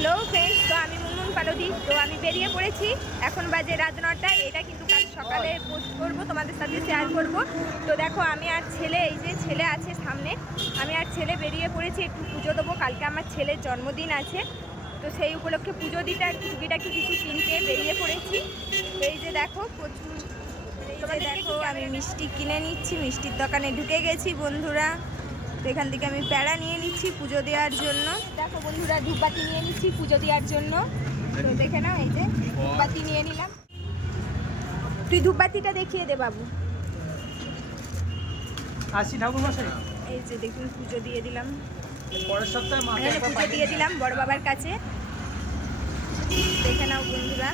Hello friends তো আমি মুনমুন পালোদি তো আমি বেরিয়ে পড়েছি। এখন বাজে রাত নটা এটা কিন্তু কাল সকালে পোস্ট করব তোমাদের সাথে শেয়ার করব। তো দেখো আমি আর ছেলে এই যে ছেলে আছে সামনে আমি আর ছেলে বেরিয়ে পড়েছি একটু পুজো দেবো। কালকে আমার ছেলের জন্মদিন আছে। তো সেই উপলক্ষে পুজো দিতে আর টুকিটাকি কিছু কিনতে বেরিয়ে পড়েছি। তো এই যে দেখো প্রচুর দেখো আমি মিষ্টি কিনে নিচ্ছি মিষ্টির দোকানে ঢুকে গেছি বন্ধুরা। তো এখান থেকে আমি প্যাড়া নিয়ে নিচ্ছি পুজো দেওয়ার জন্য। দেখো বন্ধুরা ধূপবাতি নিয়ে নিচ্ছি পুজো দেওয়ার জন্য। তো দেখে নাও এই যে ধূপবাতি নিয়ে নিলাম। তুই ধূপবাতিটা দেখিয়ে দে বাবু। আসি ঠাকুর মশাই। এই যে দেখুন পুজো দিয়ে দিলাম। পরের সপ্তাহে পুজো দিয়ে দিলাম বড় বাবার কাছে। দেখে নাও বন্ধুরা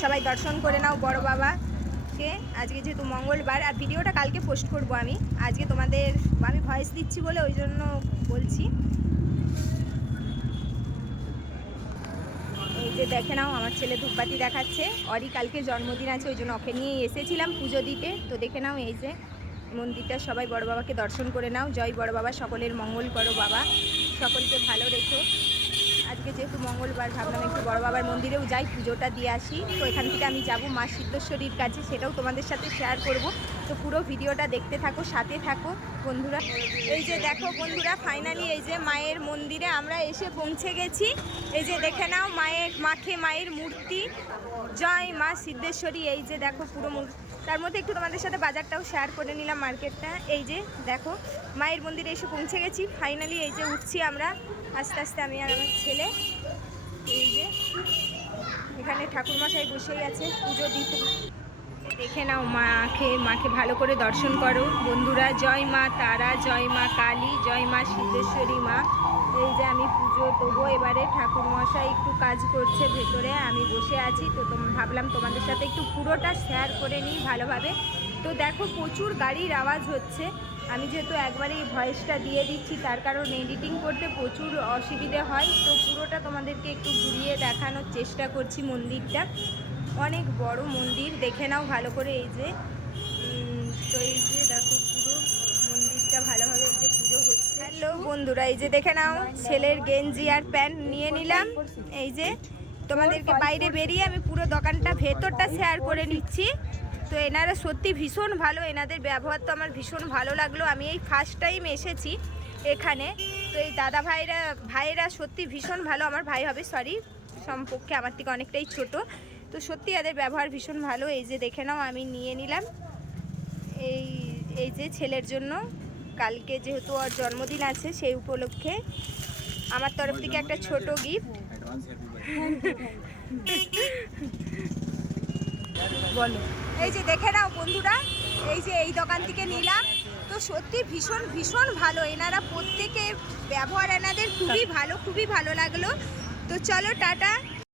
সবাই দর্শন করে নাও বড় বাবাকে আজকে আজকে যেহেতু মঙ্গলবার, আর ভিডিওটা কালকে পোস্ট করব আমি। আজকে তোমাদের, আমি ভয়েস দিচ্ছি বলে ওই জন্য বলছি। এই যে দেখে নাও, আমার ছেলে ধূপবাতি দেখাচ্ছে। অরি কালকে জন্মদিন আছে, ওই জন্য ওকে নিয়ে এসেছিলাম পুজো দিতে। তো দেখে নাও এই যে, মন্দিরটা সবাই বড় বাবাকে দর্শন করে নাও। জয় বড় বাবা, সকলের মঙ্গল করো বাবা। সকলকে ভালো রেখো। আজকে যেহেতু মঙ্গলবার, ভাবলাম একটু বড় বাবার মন্দিরেও যাই, পুজোটা দিয়ে আসি। তো এখান থেকে আমি যাব মা সিদ্ধেশ্বরীর কাছে, সেটাও তোমাদের সাথে শেয়ার করব। তো পুরো ভিডিওটা দেখতে থাকো, সাথে থাকো বন্ধুরা। এই যে দেখো বন্ধুরা ফাইনালি এই যে মায়ের মন্দিরে আমরা এসে পৌঁছে গেছি। এই যে দেখে নাও মায়ের মাখে মায়ের মূর্তি। জয় মা সিদ্ধেশ্বরী, এই যে দেখো পুরো মূর্তি। তার মধ্যে একটু তোমাদের সাথে বাজারটাও শেয়ার করে নিলাম মার্কেটটা এই যে, দেখো, মায়ের মন্দিরে এসে পৌঁছে গেছি। ফাইনালি এই যে উঠছি আমরা। আস্তে আস্তে আমি আর আমার ছেলে, এই যে, এখানে ঠাকুরমশাই বসেই আছে, পুজো দিতে। দেখে নাও মাকে মাকে ভালো করে দর্শন করো। বন্ধুরা, জয় মা তারা, জয় মা কালী, জয় মা সিদ্ধেশ্বরী মা। এই যে আমি পুজো দেবো, এবারে ঠাকুরমশাই একটু কাজ করছে ভেতরে, আমি বসে আছি। তো ভাবলাম তোমাদের সাথে একটু পুরোটা শেয়ার করে নিই ভালোভাবে। তো দেখো প্রচুর গাড়ির আওয়াজ হচ্ছে। আমি যেহেতু একবারে এই ভয়েসটা দিয়ে দিচ্ছি, তার কারণ এডিটিং করতে প্রচুর অসুবিধে হয়। তো পুরোটা তোমাদেরকে একটু ঘুরিয়ে দেখানোর চেষ্টা করছি মন্দিরটা। অনেক বড় মন্দির, দেখে নাও ভালো করে এই যে। তো এই যে দেখো পুরো মন্দিরটা ভালোভাবে এই যে পুজো হচ্ছে। হ্যালো বন্ধুরা, এই যে দেখে নাও, ছেলের গেঞ্জি আর প্যান্ট নিয়ে নিলাম। এই যে তোমাদেরকে বাইরে বেরিয়ে আমি পুরো দোকানটা ভেতরটা শেয়ার করে নিচ্ছি। তো এনারা সত্যি ভীষণ ভালো, এনাদের ব্যবহার তো আমার ভীষণ ভালো লাগল। আমি এই ফার্স্ট টাইম এসেছি এখানে। তো এই দাদা ভাইরা, ভাইয়েরা সত্যি ভীষণ ভালো। আমার ভাই হবে সরি সম্পর্কে আমার থেকে অনেকটাই ছোট। তো সত্যি এদের ব্যবহার ভীষণ ভালো। এই যে দেখে নাও, আমি নিয়ে নিলাম। এই এই যে ছেলের জন্য। কালকে যেহেতু ওর জন্মদিন আছে সেই উপলক্ষে আমার তরফ থেকে একটা ছোট গিফট বলো। এই যে দেখে নাও বন্ধুরা, এই যে এই দোকান থেকে নিলাম। তো সত্যি ভীষণ ভীষণ ভালো। এনারা প্রত্যেকে ব্যবহার, এনাদের খুবই ভালো খুবই ভালো লাগল। তো চলো টাটা।